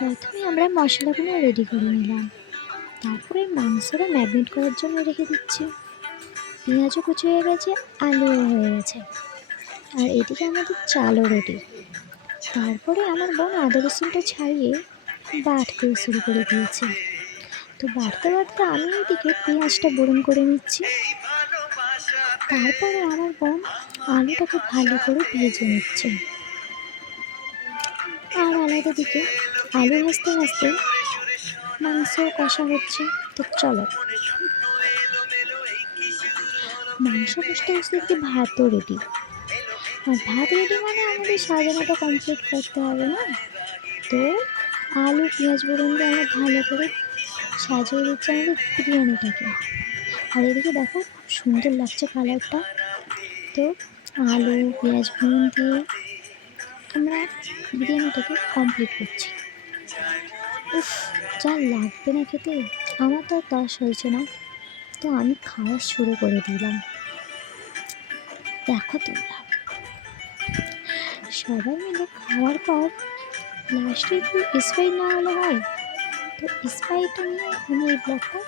প্রথমে আমরা মশলাগুলো রেডি করে নিলাম, তারপরে মাংসটা ম্যারিনেট করার জন্য রেখে দিচ্ছি। পেঁয়াজও কুচি হয়ে গেছে, আলুও হয়ে গেছে, আর এদিকে আমাদের চালও রেডি। তারপরে আমার বোন আদা রসুনটা ছাড়িয়ে বাটতে শুরু করে দিয়েছে। তো বাটতে বাটতে আমি এদিকে পেঁয়াজটা বরণ করে নিচ্ছি। তারপরে আমার বোন আলুটাকে ভালো করে ভেজে নিচ্ছে, আর আলাদা দিকে আলু ভাজতে ভাজতে মাংস কষা হচ্ছে। তো চলো, মাংস কষতে কষতে একটি ভাতও রেডি। আর ভাত রেডি মানে আমাদের সাজানোটা কমপ্লিট করতে হবে না? তো আলু পেঁয়াজ বেগুন দিয়ে আমরা ভালো করে সাজিয়ে দিচ্ছি আমাদের বিরিয়ানিটাকে। আর এদিকে দেখো খুব সুন্দর লাগছে কালারটা। তো আলু পেঁয়াজ বেগুন দিয়ে আমরা বিরিয়ানিটাকে কমপ্লিট করছি। উফ, যা লাগবে না খেতে! আমার তো আর তস হয়েছে না, তো আমি খাওয়া শুরু করে দিলাম। দেখো তোমরা, সবাই মিলে খাওয়ার পর লাস্টে একটু স্প্রাইট না হলে হয়? তো স্প্রাইটটা নিয়ে আমি এই ব্লগটা